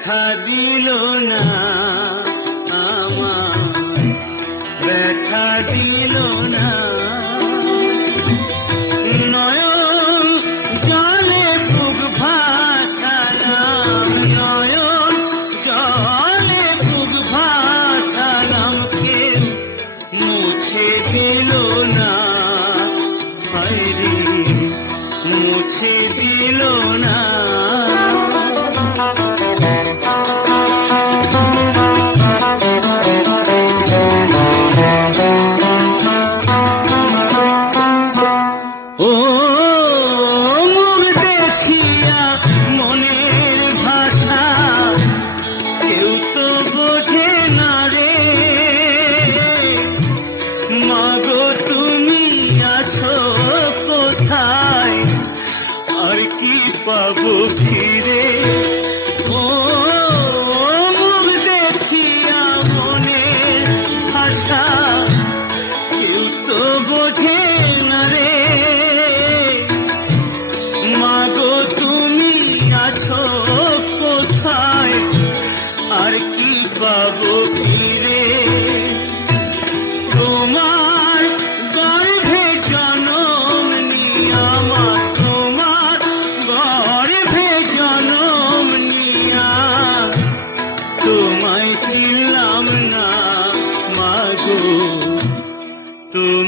দেখা দিল না। bu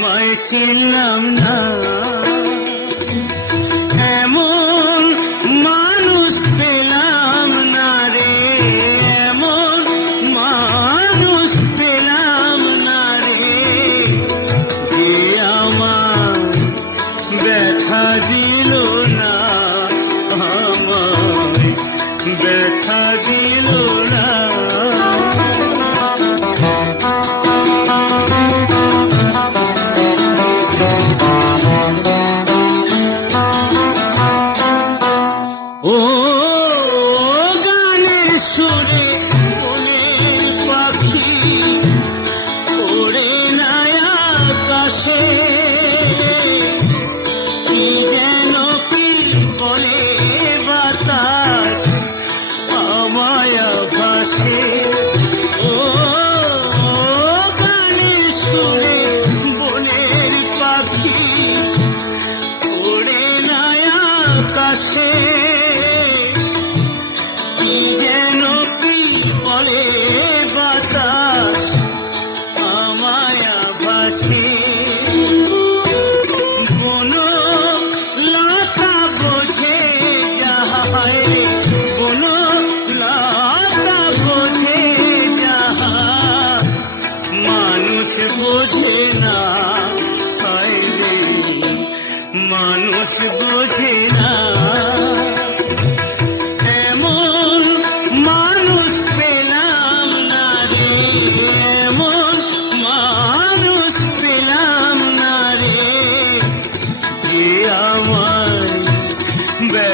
তোমায় চিনলাম না।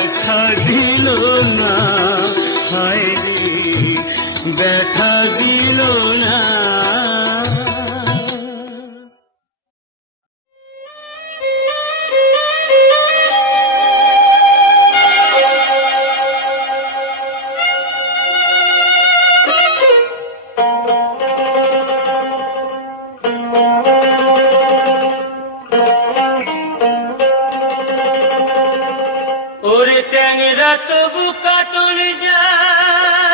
ব্যথা দিল না। হায় ব্যথা তবু কাটল যায়।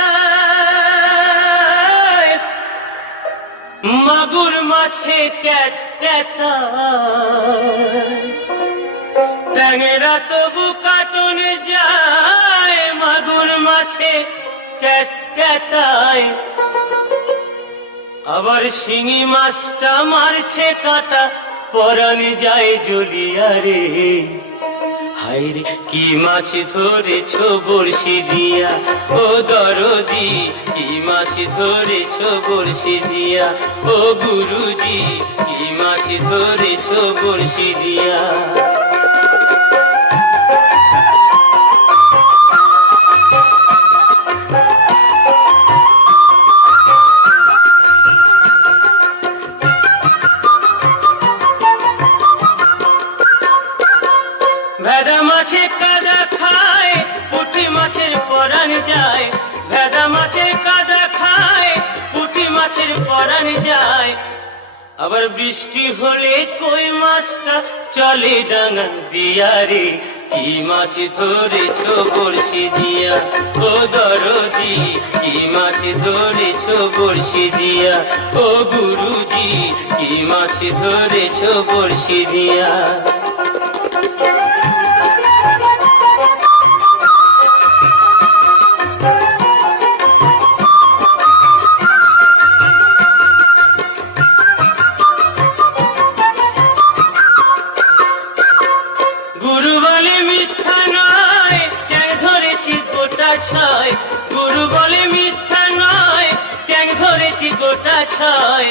মাগুর মাছে ক্যাট ট্যাংরা তবু কাটল যায়। মাগুর মাছে ক্যাট আবার শিঙি মাছটা মারছে কাটা। পরানে যায় জুলিয়ারে। হায়রে কি মাছ ধরেছ বড়শি দিয়া? ও দরদি, কি মাছ ধরেছ বড়শি দিয়া? ও গুরুজি, কি মাছ ধরেছ বড়শি দিয়া? আবার বৃষ্টি হলে কই মাছটা চলে ডাঙা দিয়া রে কি মাছ ধরেছ বড়শি দিয়া? ও দরদি, কি মাছ ধরেছ বড়শি দিয়া? ও গুরুজি, কি মাছ ধরেছ বড়শি দিয়া? গোটা ছয়। গুরু বলে মিথ্যা নয়, চ্যাং ধরেছি গোটা ছয়।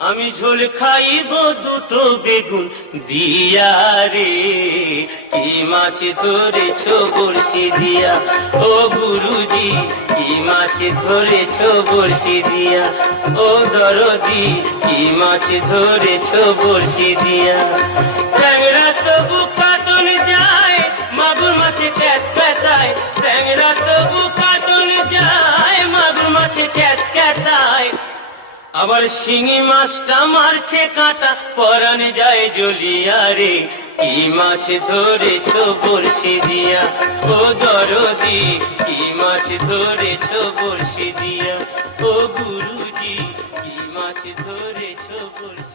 আমি ঝোল খাইব দুটো বেগুন দিয়া রে। কি মাছ ধরেছ বড়শি দিয়া? ও গুরুজি, কি মাছ ধরেছ বড়শি দিয়া? ও দরদি, কি মাছ ধরেছ বড়শি দিয়া? ট্যাংরা তবু আবার শিঙি মাছটা মারছে কাটা পরান যায় জলিয়া রে। কি মাছ ধরেছ বড়শি দিয়া? ও দরদি, কি মাছ ধরেছ বড়শি দিয়া? ও গুরুজি, কি মাছ ধরেছ বড়শি